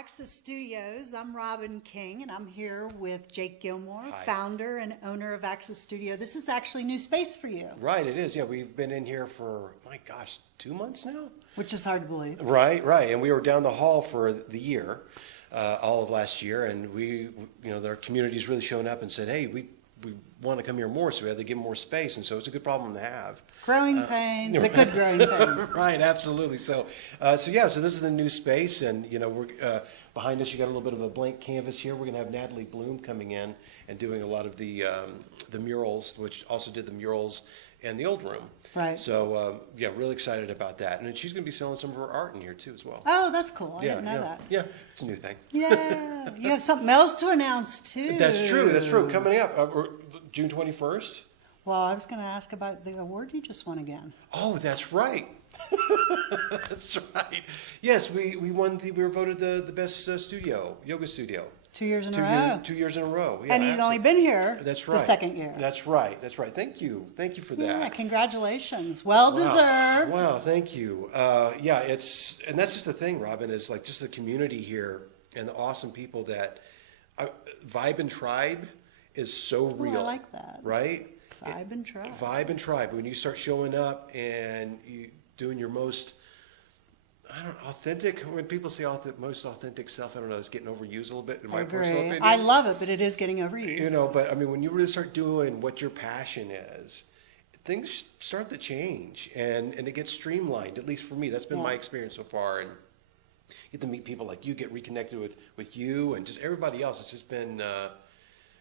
Access Studios. I'm Robin King, and I'm here with Jake Gilmore, Hi. founder and owner of Access Studio. This is actually new space for you. Right, it is. Yeah, we've been in here for, my gosh, 2 months now? Which is hard to believe. Right. And we were down the hall for the year, all of last year, and their community's really shown up and said, hey, we want to come here more, so we had to give more space, and so it's a good problem to have. Growing pains, but good growing pains. Right, absolutely. So this is the new space, and we're behind us. You got a little bit of a blank canvas here. We're going to have Natalie Bloom coming in and doing a lot of the murals, which also did the murals in the old room. Right. So really excited about that, and then she's going to be selling some of her art in here too as well. Oh, that's cool. I didn't know that. Yeah, it's a new thing. Yeah, you have something else to announce too. That's true. Coming up, June 21st. Well, I was going to ask about the award you just won again. Oh, that's right. That's right. Yes, we won. We were voted the best yoga studio. 2 years in a row. 2 years in a row. Yeah, and he's only been here. That's right. The second year. That's right. Thank you for that. Yeah, congratulations. Well deserved. Wow, thank you. And that's just the thing, Robin, is like just the community here and the awesome people that Vibe and Tribe is so real. I like that. Right? Vibe and Tribe. Vibe and Tribe. When you start showing up and you doing your most, authentic. When people say most authentic self, I don't know, it's getting overused a little bit in my personal opinion. I love it, but it is getting overused. But I mean, when you really start doing what your passion is, things start to change and it gets streamlined. At least for me, that's been my experience so far. And you get to meet people like you, get reconnected with you, and just everybody else. It's just been.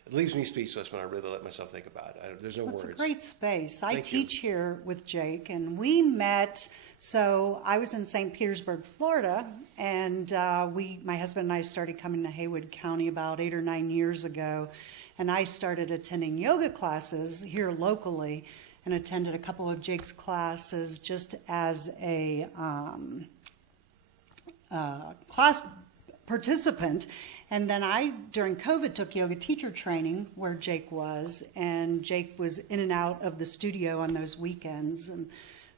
It leaves me speechless when I really let myself think about it. There's no words. It's a great space. I Thank teach you. here with Jake, and we met. So I was in St. Petersburg, Florida, and my husband and I started coming to Haywood County about 8 or 9 years ago, and I started attending yoga classes here locally, and attended a couple of Jake's classes just as a class participant. And then during COVID, took yoga teacher training where Jake was, and Jake was in and out of the studio on those weekends. And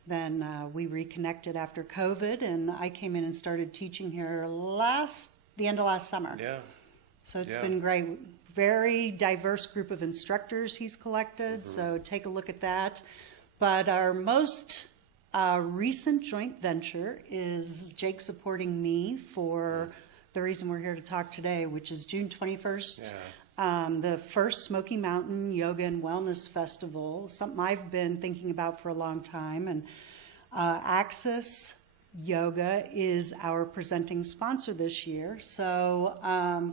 then we reconnected after COVID, and I came in and started teaching here the end of last summer. Yeah. So it's been great. Very diverse group of instructors he's collected, Mm-hmm. so take a look at that. But our most recent joint venture is Jake supporting me for the reason we're here to talk today, which is June 21st, the first Smoky Mountain Yoga and Wellness Festival, something I've been thinking about for a long time. And Access Yoga is our presenting sponsor this year. So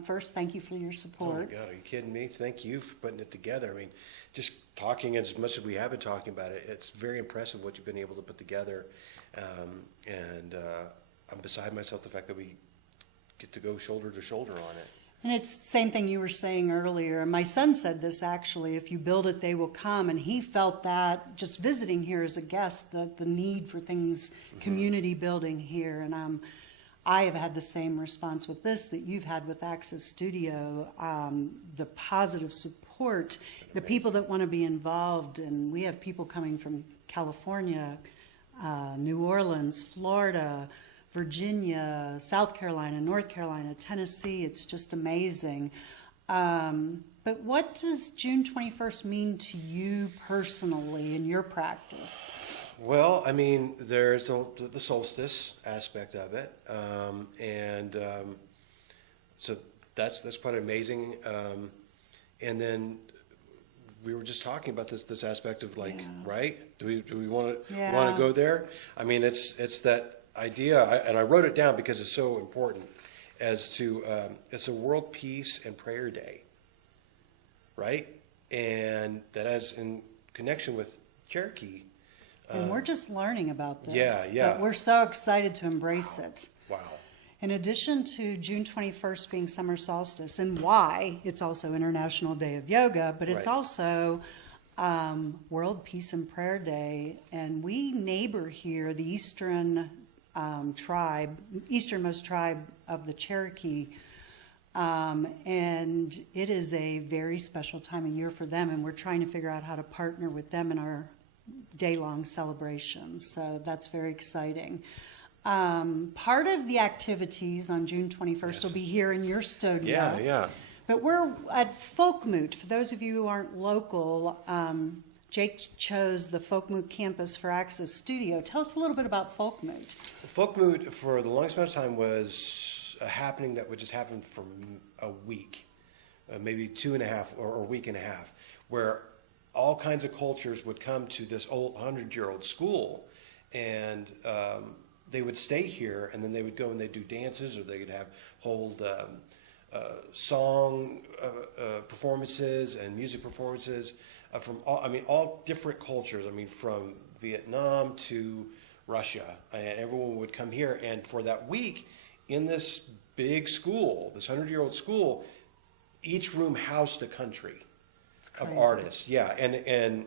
first, thank you for your support. Oh my God, are you kidding me? Thank you for putting it together. I mean, just talking as much as we have been talking about it, it's very impressive what you've been able to put together. And I'm beside myself the fact that we get to go shoulder to shoulder on it. And it's the same thing you were saying earlier. My son said this actually, if you build it, they will come. And he felt that just visiting here as a guest, the need for things, community building here. And I have had the same response with this that you've had with Access Studio, the positive support, the people that want to be involved. And we have people coming from California, New Orleans, Florida, Virginia, South Carolina, North Carolina, Tennessee. It's just amazing. But what does June 21st mean to you personally in your practice? Well, I mean, there's the solstice aspect of it. So that's quite amazing. And then we were just talking about this aspect of right? Do we want to go there? I mean, it's that idea, and I wrote it down because it's so important, as to it's a World Peace and Prayer Day, right? And that has in connection with Cherokee. And we're just learning about this. Yeah. But we're so excited to embrace it. Wow. In addition to June 21st being summer solstice, and why it's also International Day of Yoga, but it's also World Peace and Prayer Day. And we neighbor here the easternmost tribe of the Cherokee, and it is a very special time of year for them, and we're trying to figure out how to partner with them in our day-long celebrations. So that's very exciting. Part of the activities on June 21st will be here in your studio. Yeah, yeah. But we're at Folkmoot. For those of you who aren't local, Jake chose the Folkmoot campus for Access Studio. Tell us a little bit about Folkmoot. Folkmoot, for the longest amount of time, was a happening that would just happen for a week, maybe 2.5 or a week and a half, where all kinds of cultures would come to this old 100-year-old school, and they would stay here, and then they would go and they'd do dances, or they could hold song performances and music performances from all different cultures. I mean, from Vietnam to Russia, and everyone would come here. And for that week, in this big school, this 100-year-old school, each room housed a country of artists. Yeah, and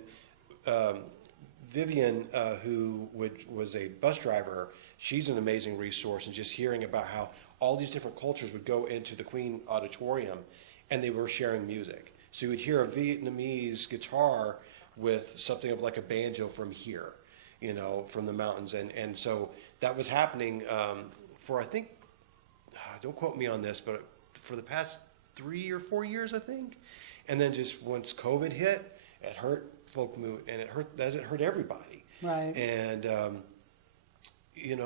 Vivian, who was a bus driver, she's an amazing resource. And just hearing about how all these different cultures would go into the Queen Auditorium, and they were sharing music. So you would hear a Vietnamese guitar with something of like a banjo from here, from the mountains. And so that was happening for, I think, don't quote me on this, but for the past 3 or 4 years, I think. And then just once COVID hit, it hurt Folkmoot, and it hurt everybody. Right. And,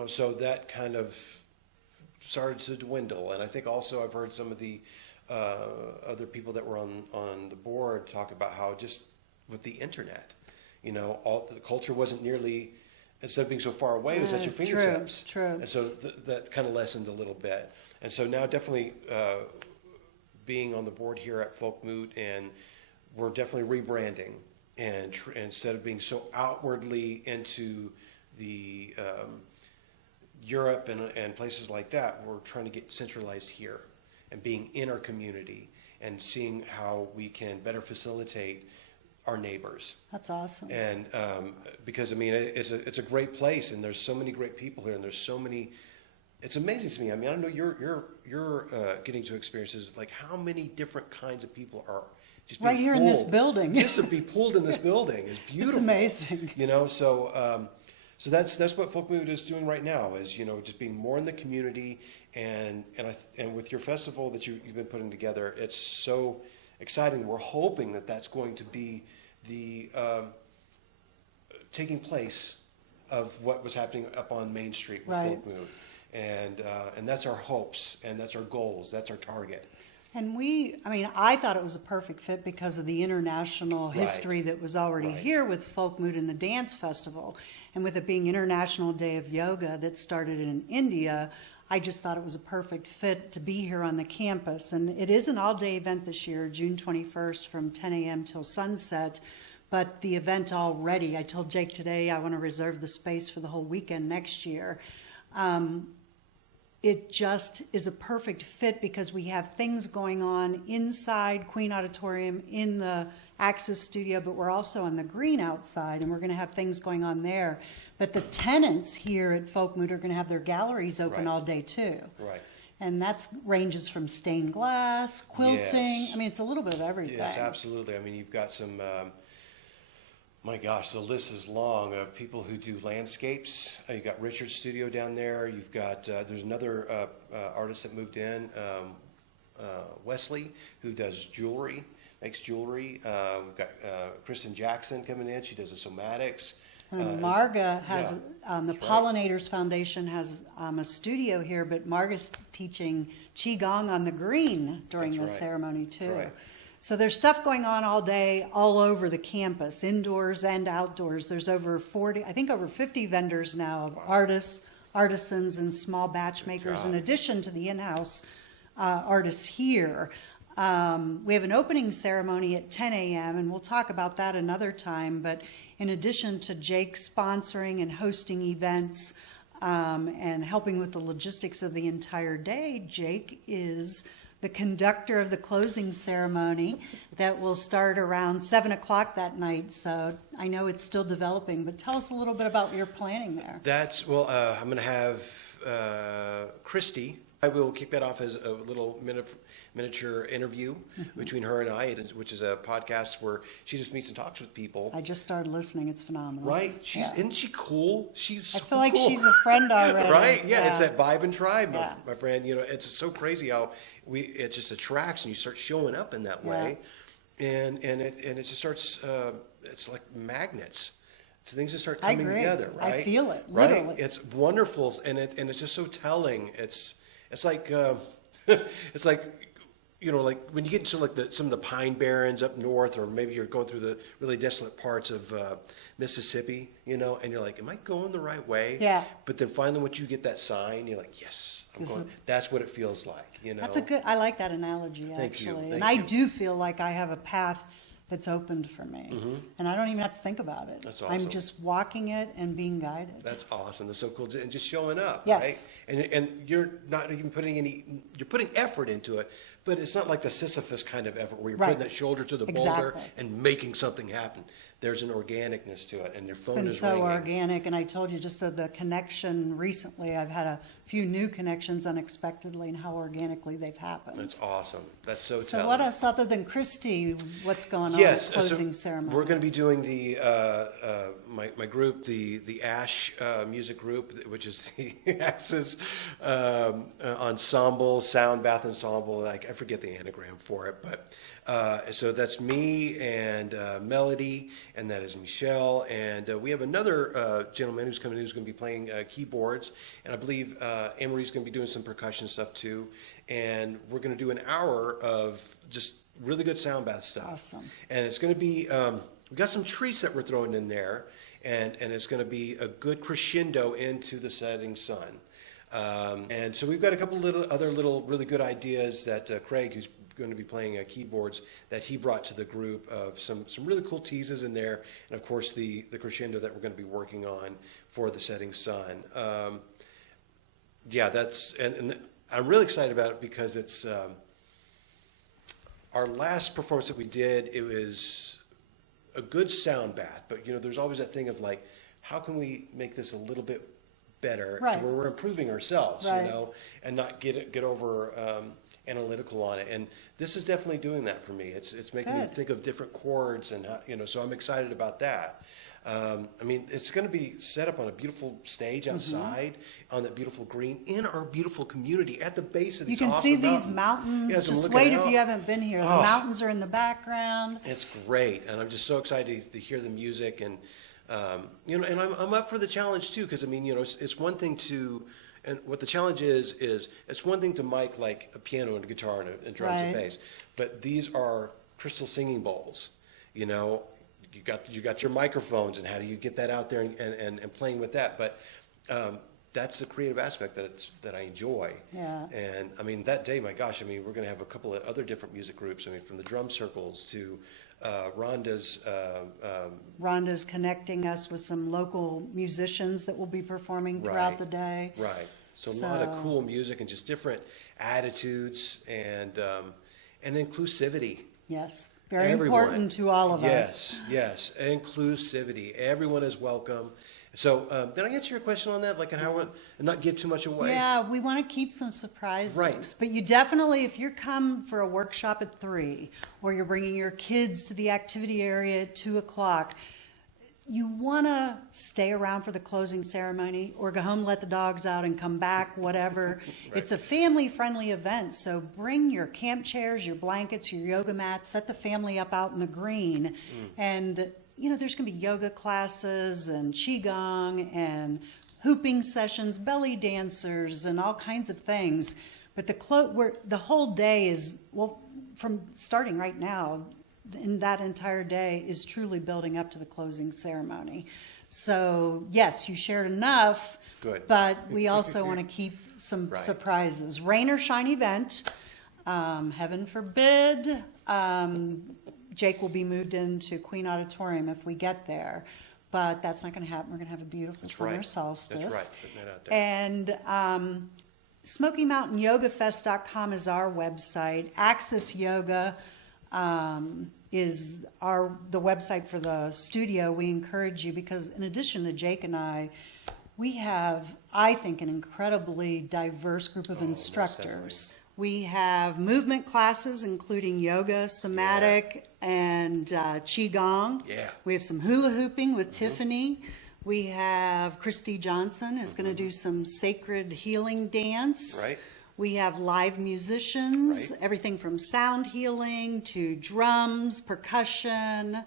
so that kind of started to dwindle. And I think also I've heard some of the other people that were on the board talk about how just with the internet, all the culture wasn't nearly, instead of being so far away, it was at your fingertips. True. And so that kind of lessened a little bit. And so now definitely being on the board here at Folkmoot, and we're definitely rebranding, and instead of being so outwardly into the Europe and places like that, we're trying to get centralized here and being in our community and seeing how we can better facilitate our neighbors. That's awesome. And because it's a great place, and there's so many great people here, and there's so many. It's amazing to me. I mean, I know you're getting to experiences like how many different kinds of people are just being right here pulled. in this building. Just to be pulled in this building is beautiful. It's amazing. So that's what Folkmoot is doing right now, is just being more in the community, and with your festival that you've been putting together, it's so exciting. We're hoping that that's going to be the taking place of what was happening up on Main Street with Folkmoot, and that's our hopes, and that's our goals, that's our target. And I thought it was a perfect fit because of the international history that was already here with Folkmoot and the dance festival. And with it being International Day of Yoga that started in India, I just thought it was a perfect fit to be here on the campus. And it is an all-day event this year, June 21st from 10 a.m. till sunset. But the event already, I told Jake today I want to reserve the space for the whole weekend next year. It just is a perfect fit because we have things going on inside Queen Auditorium in the Access Studio, but we're also on the green outside, and we're going to have things going on there. But the tenants here at Folkmoot are going to have their galleries open all day too. Right. And that ranges from stained glass, quilting. Yes. It's a little bit of everything. Yes, absolutely. You've got some, my gosh, the list is long of people who do landscapes. You've got Richard's studio down there. You've got, there's another artist that moved in, Wesley, who does jewelry, makes jewelry. We've got Kristen Jackson coming in. She does the somatics. And Marga has, the Pollinators Foundation has a studio here, but Marga's teaching Qigong on the green during the ceremony too. Right. So there's stuff going on all day, all over the campus, indoors and outdoors. There's over 50 vendors now of artists, artisans, and small batch makers, in addition to the in-house artists here. We have an opening ceremony at 10 a.m., and we'll talk about that another time. But in addition to Jake sponsoring and hosting events and helping with the logistics of the entire day, Jake is the conductor of the closing ceremony that will start around 7 o'clock that night. So I know it's still developing, but tell us a little bit about your planning there. I'm going to have Christy. I will kick that off as a little miniature interview between her and I, which is a podcast where she just meets and talks with people. I just started listening. It's phenomenal. Right? Isn't she cool? She's so I feel like cool. she's a friend already. Right? Yeah, it's that vibe and tribe, my Yeah. friend. You know, it's so crazy how it just attracts and you start showing up in that way, and it just starts. It's like magnets. So things just start I coming agree. together, right? I feel it, right? literally. It's wonderful, and it's just so telling. It's like it's like, you know, like when you get into like some of the pine barrens up north, or maybe you're going through the really desolate parts of Mississippi, you know, and you're like, am I going the right way? Yeah. But then finally, once you get that sign, you're like, yes, I'm going. That's what it feels like, you know. I like that analogy, actually. And I do feel like I have a path that's opened for me. And I don't even have to think about it. That's awesome. I'm just walking it and being guided. That's awesome. That's so cool. And just showing up, Yes. right? And you're not even you're putting effort into it, but it's not like the Sisyphus kind of effort where you're putting that shoulder to the boulder and making something happen. There's an organicness to it, and your phone is ringing. It's been so organic, and I told you just the connection recently. I've had a few new connections unexpectedly, and how organically they've happened. That's awesome. That's so telling. So what else other than Christy? What's going on Yes, with closing ceremony? We're going to be doing the my group, the Ash music group, which is the Axis ensemble, sound bath ensemble. I forget the anagram for it, but so that's me and Melody, and that is Michelle, and we have another gentleman who's coming, who's going to be playing keyboards, and I believe Emery's going to be doing some percussion stuff too, and we're going to do an hour of just really good sound bath stuff. Awesome. And it's going to be, we've got some treats that we're throwing in there, and it's going to be a good crescendo into the setting sun. And so we've got a couple other really good ideas that Craig, who's going to be playing keyboards, that he brought to the group, of some really cool teases in there, and of course the crescendo that we're going to be working on for the setting sun. Yeah, and I'm really excited about it because it's our last performance that we did. It was a good sound bath, but you know, there's always that thing of like, how can we make this a little bit better, Right. where we're improving ourselves, Right. you know, and not get over analytical on it. And this is definitely doing that for me. It's making me think of different chords, and how, you know, so I'm excited about that. I mean, it's going to be set up on a beautiful stage outside on that beautiful green in our beautiful community at the base of these You can awesome see these mountains. mountains. Yeah, so I'm Just looking wait if out. you haven't been here. The Oh. mountains are in the background. It's great, and I'm just so excited to hear the music, and you know, and I'm up for the challenge too, because I mean, you know, it's one thing to, and what the challenge is it's one thing to mic like a piano and a guitar and drums and Right. bass, but these are crystal singing bowls, you know. You got your microphones, and how do you get that out there and playing with that? But that's the creative aspect that I enjoy. Yeah. And I mean, that day, my gosh, I mean, we're going to have a couple of other different music groups. I mean, from the drum circles to Rhonda's. Rhonda's connecting us with some local musicians that will be performing throughout Right. the day. Right. So a lot of So- cool music and just different attitudes and inclusivity. Yes, very Everyone. important to all of us. Yes, inclusivity. Everyone is welcome. So, did I answer your question on that? Like, how and not give too much away? Yeah, we want to keep some surprises. Right. But you definitely, if you're come for a workshop at 3, or you're bringing your kids to the activity area at 2 o'clock, you want to stay around for the closing ceremony, or go home, let the dogs out, and come back, whatever. Right. It's a family-friendly event, so bring your camp chairs, your blankets, your yoga mats, set the family up out in the green, and you know, there's going to be yoga classes and qigong and hooping sessions, belly dancers, and all kinds of things. But the whole day is, well, from starting right now, in that entire day is truly building up to the closing ceremony. So yes, you shared enough. Good. But we also want to keep some Right. surprises. Rain or shine event. Heaven forbid. Jake will be moved into Queen Auditorium if we get there, but that's not going to happen. We're going to have a beautiful That's summer right. solstice. That's right. Putting that out there. And SmokyMountainYogaFest.com is our website. Access Yoga is the website for the studio. We encourage you, because in addition to Jake and I, We have, I think, an incredibly diverse group of Oh, most instructors. We have movement classes, including yoga, somatic, and qigong. Yeah. We have some hula hooping with Tiffany. We have Christy Johnson is going to do some sacred healing dance. Right. We have live musicians, Right. everything from sound healing to drums, percussion.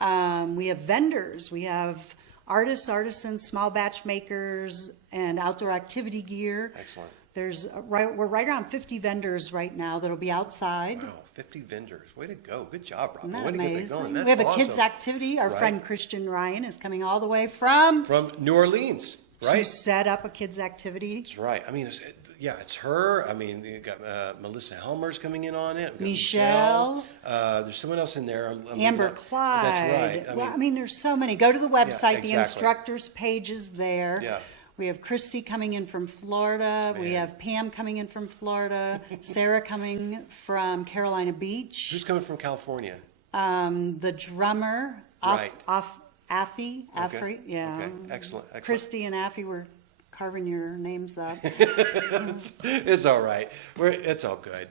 We have vendors. We have artists, artisans, small batch makers, and outdoor activity gear. Excellent. We're right around 50 vendors right now that'll be outside. Wow, 50 vendors. Way to go. Good job, Rob. Isn't that Way to get that amazing? going. That's We have a awesome. kids activity. Our Right. friend Christian Ryan is coming all the way from New Orleans, to right? set up a kids activity. That's right. I mean, it's her. I mean, you got Melissa Helmer's coming in on it. We've got Michelle. There's someone else in there. I'm Amber leaving out. Clyde. That's right. I mean, there's so many. Go to the website. exactly. The instructors page is there. Yeah. We have Christy coming in from Florida. We Man. have Pam coming in from Florida. Sarah coming from Carolina Beach. Who's coming from California? The drummer, Right. Affy, Okay. yeah. Okay. Excellent. Christy and Affy were carving your names up. It's all right. It's all good.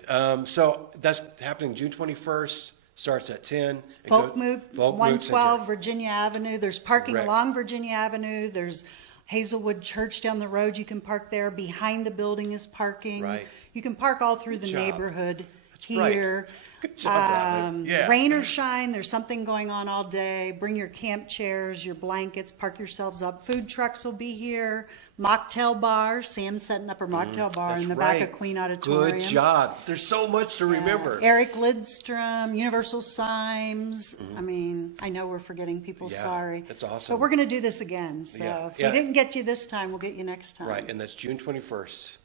So that's happening June 21st. Starts at 10. Folkmoot, Folkmoot 112 Center. Virginia Avenue. There's parking Correct. along Virginia Avenue. There's Hazelwood Church down the road. You can park there. Behind the building is parking. Right. You can park all through the Good job. neighborhood That's right. here. Good job, Robin. Yeah. Rain or shine, there's something going on all day. Bring your camp chairs, your blankets, park yourselves up. Food trucks will be here. Mocktail bar. Sam's setting up her mocktail bar That's in the right. back of Queen Auditorium. Good job. There's so much to remember. Eric Lidstrom, Universal Symes. I mean, I know we're forgetting people, Yeah, sorry. that's awesome. But we're going to do this again. So Yeah, if yeah. we didn't get you this time, we'll get you next time. Right, and that's June 21st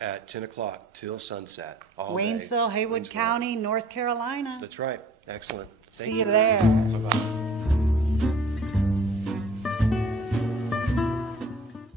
at 10 o'clock till sunset. All day. Waynesville, Haywood Waynesville. County, North Carolina. That's right. Excellent. Thank See you you. there. Bye-bye.